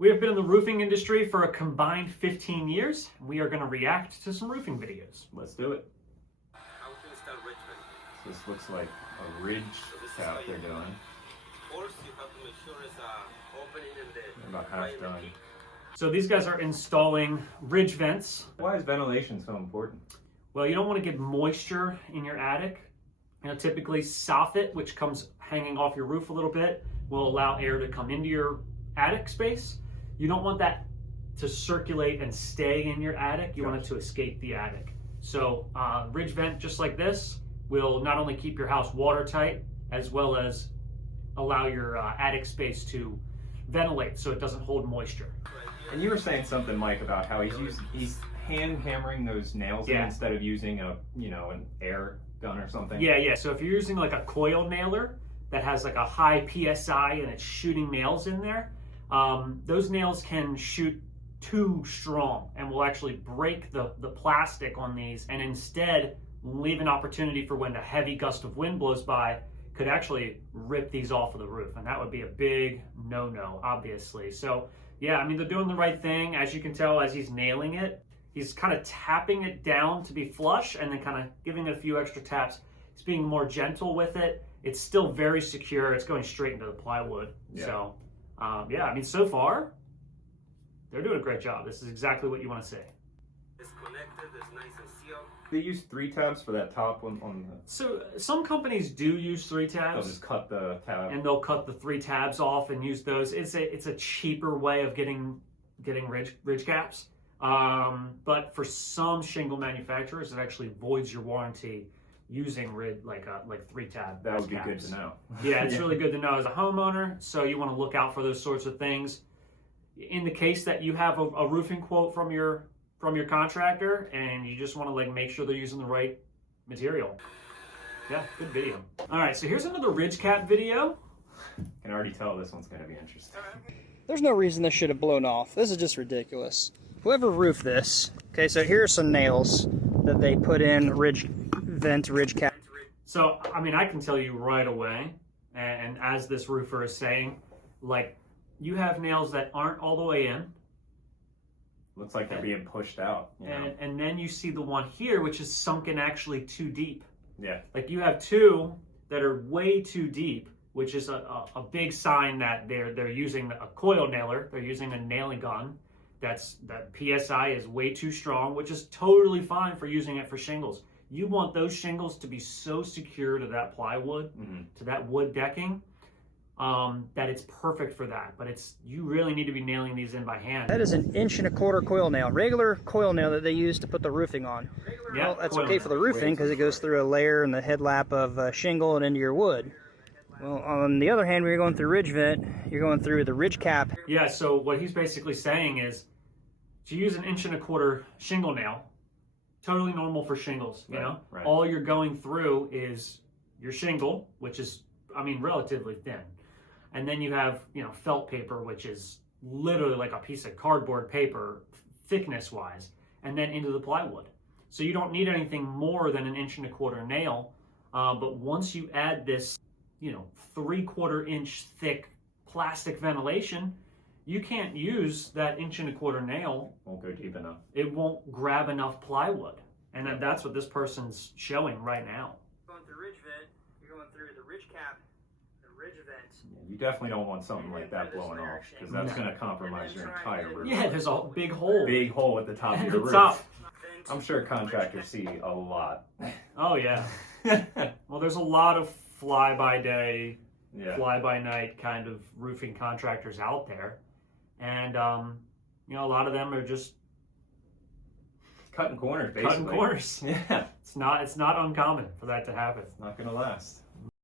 We have been in the roofing industry for a combined 15 years. We are going to react to some roofing videos. Let's do it. How to install ridge vent. This looks like a ridge cap they're doing. Of course, you have to make sure it's opening in the They're about half done. So these guys are installing ridge vents. Why is ventilation so important? Well, you don't want to get moisture in your attic. Typically soffit, which comes hanging off your roof a little bit, will allow air to come into your attic space. You don't want that to circulate and stay in your attic. You want it to escape the attic. So ridge vent just like this will not only keep your house watertight, as well as allow your attic space to ventilate so it doesn't hold moisture. And you were saying something, Mike, about how he's hand hammering those nails in instead of using an air gun or something. Yeah. So if you're using like a coil nailer that has like a high PSI and it's shooting nails in there, those nails can shoot too strong and will actually break the plastic on these, and instead leave an opportunity for when a heavy gust of wind blows by could actually rip these off of the roof, and that would be a big no-no, obviously. So yeah, I mean, they're doing the right thing. As you can tell, as he's nailing it, he's kind of tapping it down to be flush and then kind of giving it a few extra taps. He's being more gentle with it. It's still very secure. It's going straight into the plywood. Yeah. So yeah, I mean, so far, they're doing a great job. This is exactly what you want to see. It's connected, it's nice and sealed. They use 3 tabs for that top one on the... So some companies do use 3 They'll tabs. just cut the tab. And they'll cut the 3 tabs off and use those. It's a cheaper way of getting ridge caps. But for some shingle manufacturers, it actually voids your warranty using like 3 tab. That would be caps. good to know. Yeah, it's really good to know as a homeowner. So you want to look out for those sorts of things. In the case that you have a roofing quote from your contractor and you just want to like make sure they're using the right material. Yeah, good video. All right, so here's another ridge cap video. I can already tell this one's going to be interesting. There's no reason this should have blown off. This is just ridiculous. Whoever roofed this, okay, so here are some nails that they put in ridge cap. So, I mean, I can tell you right away, and as this roofer is saying, like, you have nails that aren't all the way in. Looks like they're being pushed out. And then you see the one here, which is sunken actually too deep. Yeah. Like, you have 2 that are way too deep, which is a big sign that they're using a coil nailer. They're using a nailing gun. That PSI is way too strong, which is totally fine for using it for shingles. You want those shingles to be so secure to that plywood, to that wood decking, that it's perfect for that. But you really need to be nailing these in by hand. That is an 1.25" coil nail, regular coil nail that they use to put the roofing on. Yeah, well, that's coil okay nail. for the roofing because it goes through a layer and the headlap of shingle and into your wood. Well, on the other hand, when you're going through ridge vent, you're going through the ridge cap. Yeah, so what he's basically saying is to use an 1.25" shingle nail, totally normal for shingles, you know? Right. All you're going through is your shingle, which is, I mean, relatively thin. And then you have, felt paper, which is literally like a piece of cardboard paper, thickness-wise, and then into the plywood. So you don't need anything more than an 1.25" nail. But once you add this, 3/4 inch thick plastic ventilation, you can't use that 1.25" nail. Won't go deep enough. It won't grab enough plywood. And that's what this person's showing right now. Going through ridge vent, you're going through the ridge cap, the ridge vent. Yeah, you definitely don't want something like that blowing off because that's going to compromise your entire roof. Yeah, there's a big hole. Big hole at the top of At your the roof. top. I'm sure contractors see a lot. Oh, yeah. Well, there's a lot of fly-by-day, Yeah. fly-by-night kind of roofing contractors out there. And, a lot of them are just Cutting corners, basically. cutting corners. Yeah. It's not uncommon for that to happen. It's not going to last.